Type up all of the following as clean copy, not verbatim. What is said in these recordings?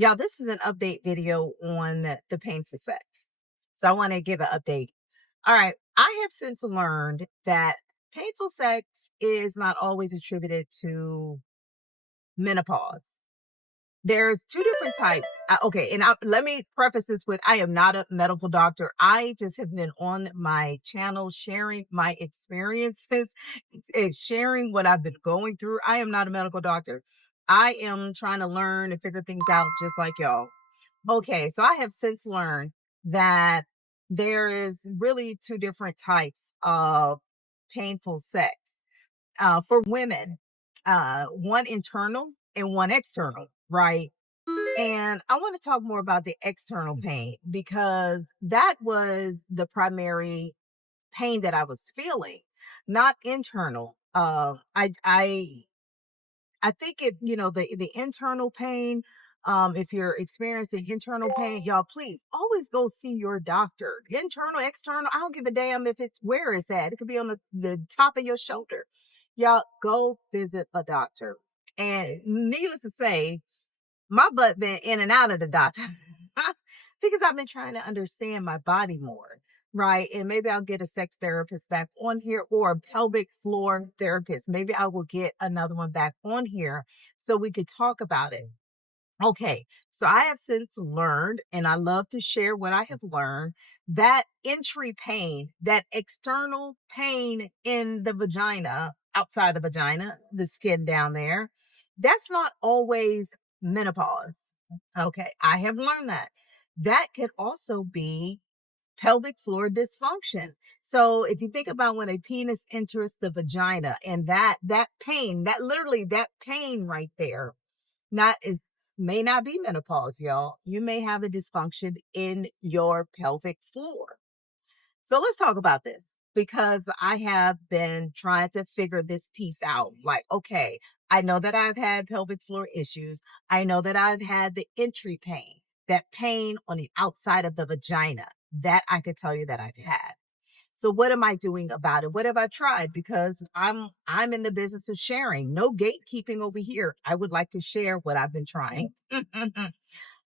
Y'all, this is an update video on the painful sex. So I want to give an update. All right. I have since learned that painful sex is not always attributed to menopause. There's two different types. Okay. And let me preface this with I am not a medical doctor. I just have been on my channel sharing my experiences, sharing what I've been going through. I am not a medical doctor. I am trying to learn and figure things out just like y'all. Okay, so I have since learned that there is really two different types of painful sex for women, one internal and one external, right? And I want to talk more about the external pain because that was the primary pain that I was feeling, not internal. I think the internal pain, if you're experiencing internal pain, y'all please always go see your doctor. Internal, external, I don't give a damn if it's where it's at. It could be on the top of your shoulder. Y'all go visit a doctor. And needless to say, my butt been in and out of the doctor because I've been trying to understand my body more, right? And maybe I'll get a sex therapist back on here or a pelvic floor therapist. Maybe I will get another one back on here so we could talk about it. Okay, so I have since learned, and I love to share what I have learned, that entry pain, that external pain in the vagina, outside the vagina, the skin down there, that's not always menopause. Okay, I have learned that. That could also be pelvic floor dysfunction. So if you think about when a penis enters the vagina and that pain, that pain right there, not is may not be menopause, y'all. You may have a dysfunction in your pelvic floor. So let's talk about this because I have been trying to figure this piece out. Like, okay, I know that I've had pelvic floor issues. I know that I've had the entry pain, that pain on the outside of the vagina. That I could tell you that I've had. So what am I doing about it? What have I tried? Because I'm in the business of sharing. No gatekeeping over here. I would like to share what I've been trying.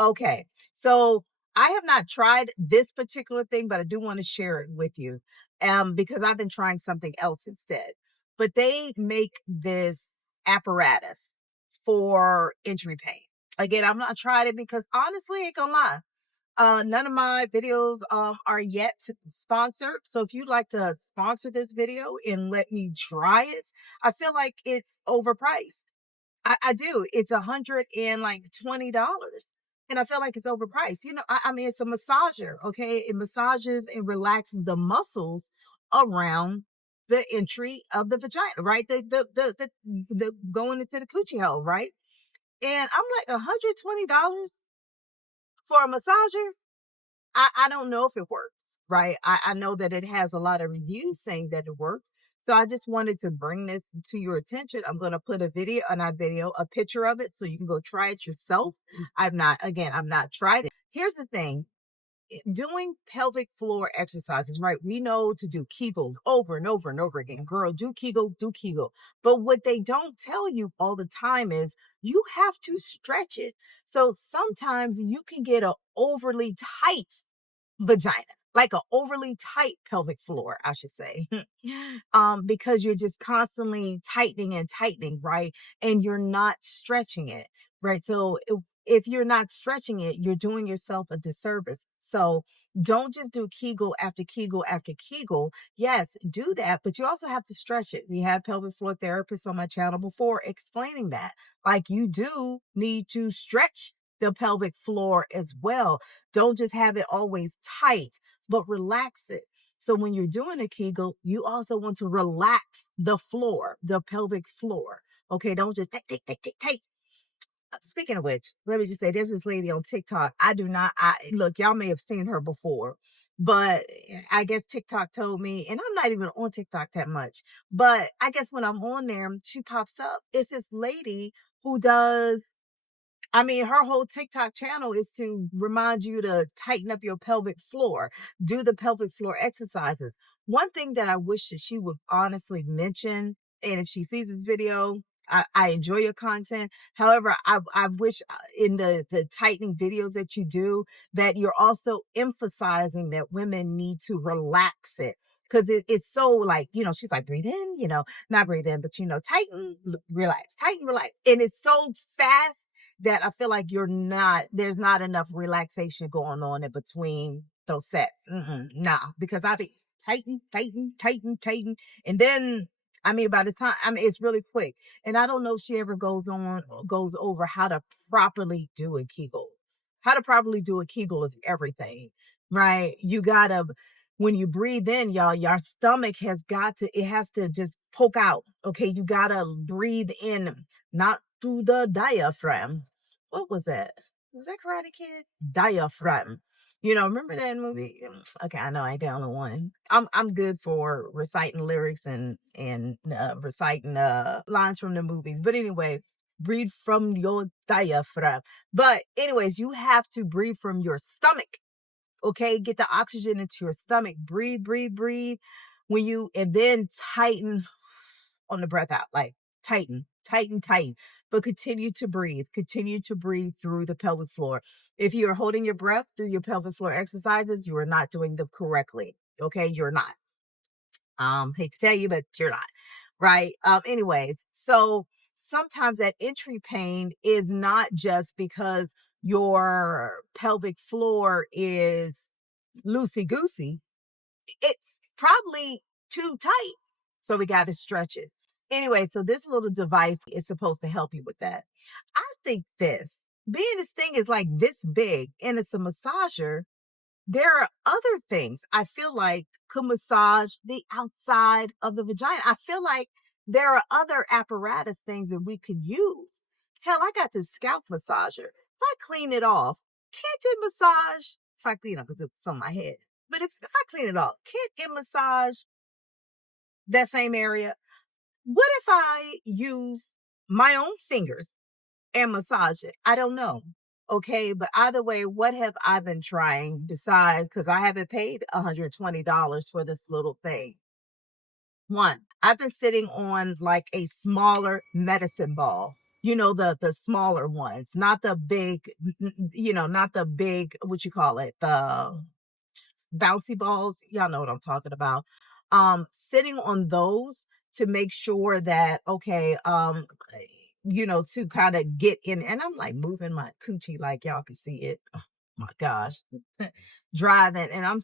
Okay. So I have not tried this particular thing, but I do want to share it with you. Because I've been trying something else instead. But they make this apparatus for injury pain. Again, I've not tried it because honestly, I ain't gonna lie. None of my videos are yet sponsored. So if you'd like to sponsor this video and let me try it, I feel like it's overpriced. I do. It's $120. And I feel like it's overpriced. I mean, it's a massager, okay? It massages and relaxes the muscles around the entry of the vagina, right? The going into the coochie hole, right? And I'm like, $120 for a massager? I don't know if it works, right? I know that it has a lot of reviews saying that it works. So I just wanted to bring this to your attention. I'm going to put a picture of it so you can go try it yourself. I've not tried it. Here's the thing. Doing pelvic floor exercises, right? We know to do Kegels over and over and over again. Girl, do Kegel, do Kegel. But what they don't tell you all the time is you have to stretch it. So sometimes you can get an overly tight vagina, like an overly tight pelvic floor, I should say, because you're just constantly tightening and tightening, right? And you're not stretching it, right? So if you're not stretching it, you're doing yourself a disservice. So don't just do Kegel after Kegel after Kegel. Yes, do that, but you also have to stretch it. We had pelvic floor therapists on my channel before explaining that. Like you do need to stretch the pelvic floor as well. Don't just have it always tight, but relax it. So when you're doing a Kegel, you also want to relax the floor, the pelvic floor. Okay, don't just take. Speaking of which, let me just say there's this lady on TikTok. Look, y'all may have seen her before, but I guess TikTok told me, and I'm not even on TikTok that much, but I guess when I'm on there, she pops up. It's this lady who does, I mean, her whole TikTok channel is to remind you to tighten up your pelvic floor, do the pelvic floor exercises. One thing that I wish that she would honestly mention, and if she sees this video, I enjoy your content. However, I wish in the tightening videos that you do, that you're also emphasizing that women need to relax it. Because it's so like, she's like, breathe in, not breathe in, but, tighten, relax, tighten, relax. And it's so fast that I feel like there's not enough relaxation going on in between those sets. Nah, because I be tighten, tighten, tighten, tighten. And then, I mean, by the time, it's really quick. And I don't know if she ever goes over how to properly do a Kegel. How to properly do a Kegel is everything, right? You gotta, when you breathe in, y'all, your stomach it has to just poke out. Okay. You gotta breathe in, not through the diaphragm. What was that? Was that Karate Kid? Diaphragm. Remember that movie? Okay, I know I ain't the only one. I'm good for reciting lyrics and reciting lines from the movies. But anyway, breathe from your diaphragm. But anyways, you have to breathe from your stomach. Okay, get the oxygen into your stomach. Breathe, breathe, breathe. And then tighten on the breath out, like tighten, tighten, tighten. But continue to breathe. Continue to breathe through the pelvic floor. If you're holding your breath through your pelvic floor exercises, you are not doing them correctly. Okay, you're not. Hate to tell you, but you're not. Right. Anyways, so sometimes that entry pain is not just because your pelvic floor is loosey goosey. It's probably too tight. So we got to stretch it. Anyway, so this little device is supposed to help you with that. I think this thing is like this big and it's a massager, there are other things I feel like could massage the outside of the vagina. I feel like there are other apparatus things that we could use. Hell, I got this scalp massager. If I clean it off, can't it massage? If I clean it, because it's on my head. But if I clean it off, can't it massage that same area? What if I use my own fingers and massage it? I don't know. Okay, but either way, what have I been trying besides, because I haven't paid $120 for this little thing? One, I've been sitting on like a smaller medicine ball. The smaller ones, not the big, not the big, what you call it, the bouncy balls. Y'all know what I'm talking about. Sitting on those to make sure that, okay, to kind of get in. And I'm like moving my coochie like y'all can see it. Oh my gosh. Driving. And I'm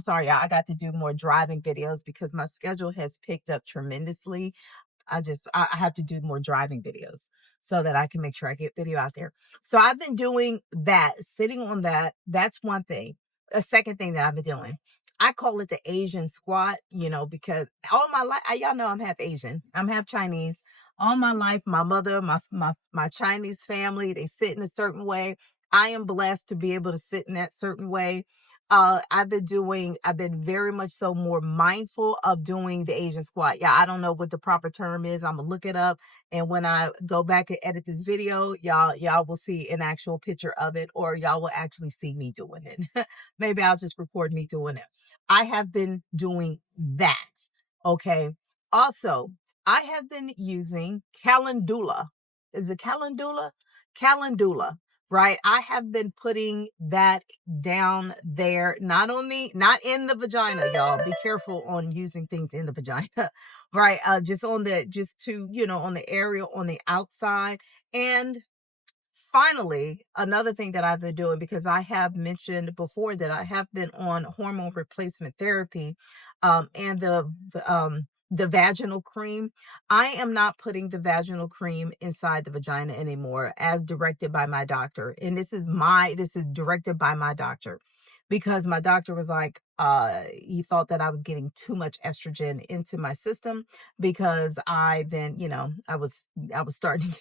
sorry, y'all, I got to do more driving videos because my schedule has picked up tremendously. I have to do more driving videos so that I can make sure I get video out there. So I've been doing that, sitting on that. That's one thing. A second thing that I've been doing, I call it the Asian squat, because all my life, y'all know I'm half Asian. I'm half Chinese. All my life, my mother, my Chinese family, they sit in a certain way. I am blessed to be able to sit in that certain way. I've been very much so more mindful of doing the Asian squat. Yeah, I don't know what the proper term is. I'm gonna look it up. And when I go back and edit this video, y'all will see an actual picture of it, or y'all will actually see me doing it. Maybe I'll just record me doing it. I have been doing that. Okay. Also, I have been using calendula. Is it calendula? Calendula, right? I have been putting that down there, not in the vagina, y'all. Be careful on using things in the vagina, right? Just on the area on the outside. And finally, another thing that I've been doing, because I have mentioned before that I have been on hormone replacement therapy, and the vaginal cream. I am not putting the vaginal cream inside the vagina anymore, as directed by my doctor. And this is directed by my doctor, because my doctor was like, he thought that I was getting too much estrogen into my system, because I was starting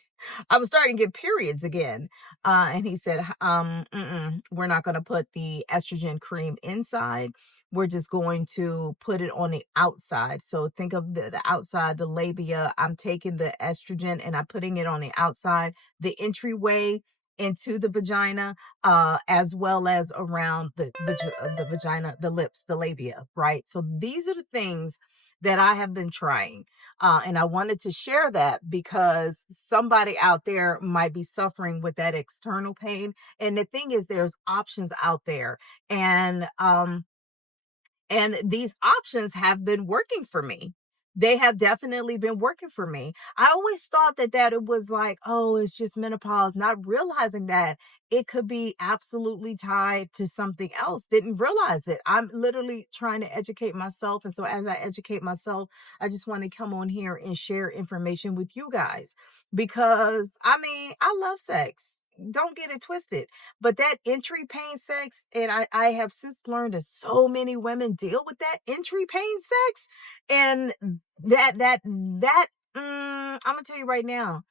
I was starting to get periods again. And he said, we're not going to put the estrogen cream inside. We're just going to put it on the outside. So think of the outside, the labia. I'm taking the estrogen and I'm putting it on the outside, the entryway into the vagina, as well as around the vagina, the lips, the labia, right? So these are the things that I have been trying. And I wanted to share that because somebody out there might be suffering with that external pain. And the thing is, there's options out there. And these options have been working for me. They have definitely been working for me. I always thought that it was like, oh, it's just menopause, not realizing that it could be absolutely tied to something else. Didn't realize it. I'm literally trying to educate myself. And so as I educate myself, I just want to come on here and share information with you guys because I mean, I love sex. Don't get it twisted. But that entry pain sex, and I have since learned that so many women deal with that entry pain sex. And I'm gonna tell you right now,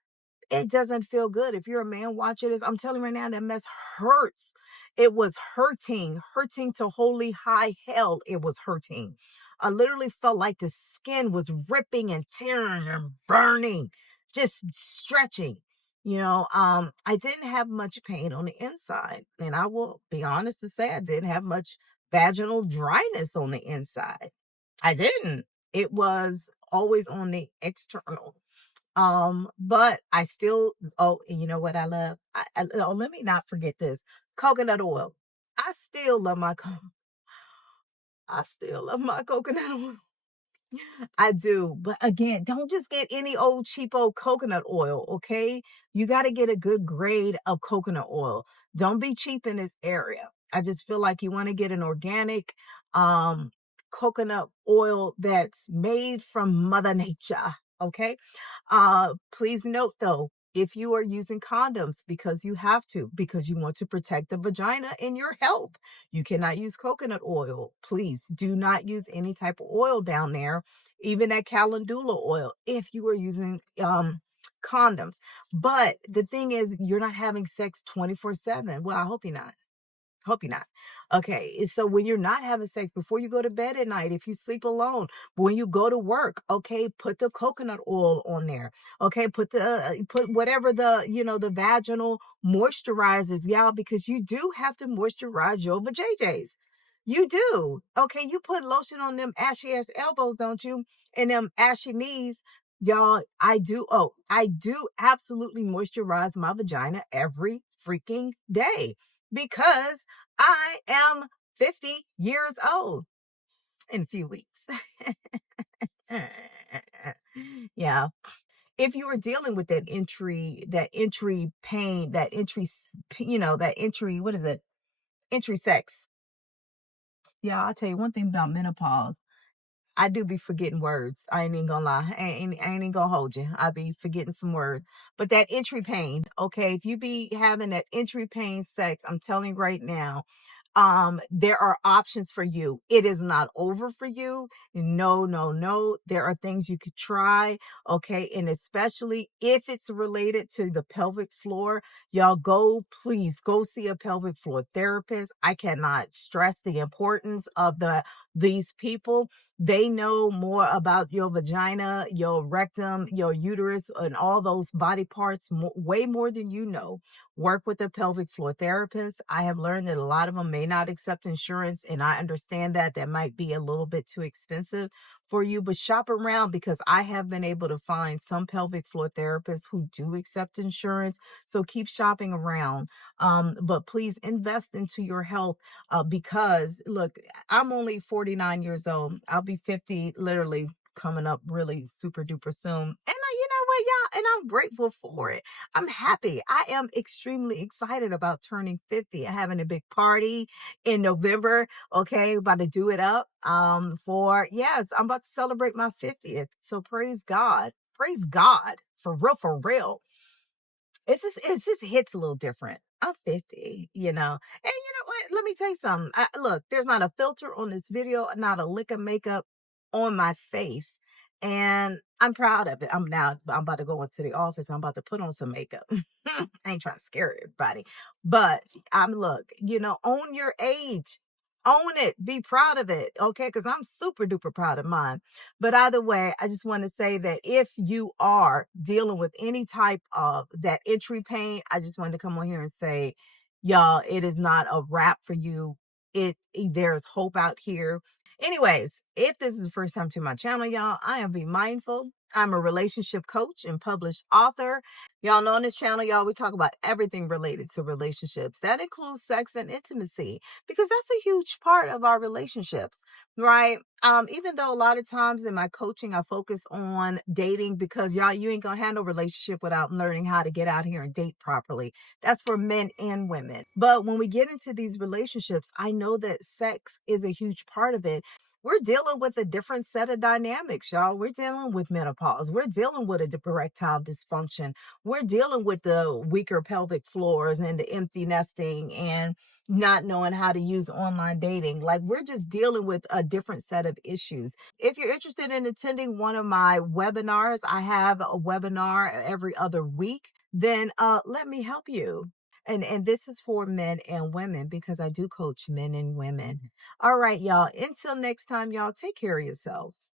it doesn't feel good. If you're a man watching this, I'm telling you right now, that mess hurts. It was hurting to holy high hell. It was hurting. I literally felt like the skin was ripping and tearing and burning, just stretching. I didn't have much pain on the inside. And I will be honest to say, I didn't have much vaginal dryness on the inside. I didn't. It was always on the external. But I still, oh, and you know what I love? Oh, let me not forget this. Coconut oil. I still love my I still love my coconut oil. I do. But again, don't just get any old cheapo coconut oil, okay? You got to get a good grade of coconut oil. Don't be cheap in this area. I just feel like you want to get an organic um coconut oil that's made from Mother Nature, okay? Please note though, if you are using condoms because you have to, because you want to protect the vagina and your health, you cannot use coconut oil. Please do not use any type of oil down there, even that calendula oil, if you are using condoms. But the thing is, you're not having sex 24/7. Well, I hope you're not. Hope you're not. Okay. So when you're not having sex before you go to bed at night, if you sleep alone, when you go to work, okay, put the coconut oil on there. Okay. Put whatever the vaginal moisturizers, y'all, because you do have to moisturize your vajayjays. You do. Okay. You put lotion on them ashy ass elbows, don't you? And them ashy knees. Y'all, I do. Oh, I do absolutely moisturize my vagina every freaking day because I am 50 years old in a few weeks. Yeah. If you are dealing with that entry pain, that entry, what is it? Entry sex. Yeah, I'll tell you one thing about menopause. I do be forgetting words. I ain't even gonna lie. I ain't even gonna hold you. I be forgetting some words. But that entry pain, okay, if you be having that entry pain sex, I'm telling you right now, there are options for you. It is not over for you. No, no, no. There are things you could try, okay? And especially if it's related to the pelvic floor, y'all please go see a pelvic floor therapist. I cannot stress the importance of these people. They know more about your vagina, your rectum, your uterus, and all those body parts way more than you know. Work with a pelvic floor therapist. I have learned that a lot of them may not accept insurance, and I understand that might be a little bit too expensive for you, but shop around because I have been able to find some pelvic floor therapists who do accept insurance. So keep shopping around. But please invest into your health because look, I'm only 49 years old. I'll be 50 literally coming up really super duper soon. And you know what, y'all? And I'm grateful for it. I'm happy. I am extremely excited about turning 50 and having a big party in November. Okay, about to do it up. Yes, I'm about to celebrate my 50th. So praise God. Praise God. For real, for real. It just hits a little different. I'm 50, you know. And you know what? Let me tell you something. Look, there's not a filter on this video, not a lick of makeup on my face. And I'm proud of it. I'm about to go into the office. I'm about to put on some makeup. I ain't trying to scare everybody. But look, own your age. Own it. Be proud of it. Okay. Because I'm super duper proud of mine. But either way, I just want to say that if you are dealing with any type of that entry pain, I just wanted to come on here and say, y'all, it is not a wrap for you. There's hope out here. Anyways, If this is the first time to my channel, y'all, I am Vee Mindful. I'm a relationship coach and published author. Y'all know on this channel, y'all, we talk about everything related to relationships. That includes sex and intimacy because that's a huge part of our relationships, right? Even though a lot of times in my coaching, I focus on dating because y'all, you ain't gonna handle relationship without learning how to get out here and date properly. That's for men and women. But when we get into these relationships, I know that sex is a huge part of it. We're dealing with a different set of dynamics, y'all. We're dealing with menopause. We're dealing with a erectile dysfunction. We're dealing with the weaker pelvic floors and the empty nesting and not knowing how to use online dating. Like, we're just dealing with a different set of issues. If you're interested in attending one of my webinars, I have a webinar every other week, then let me help you. And this is for men and women because I do coach men and women. All right, y'all. Until next time, y'all, take care of yourselves.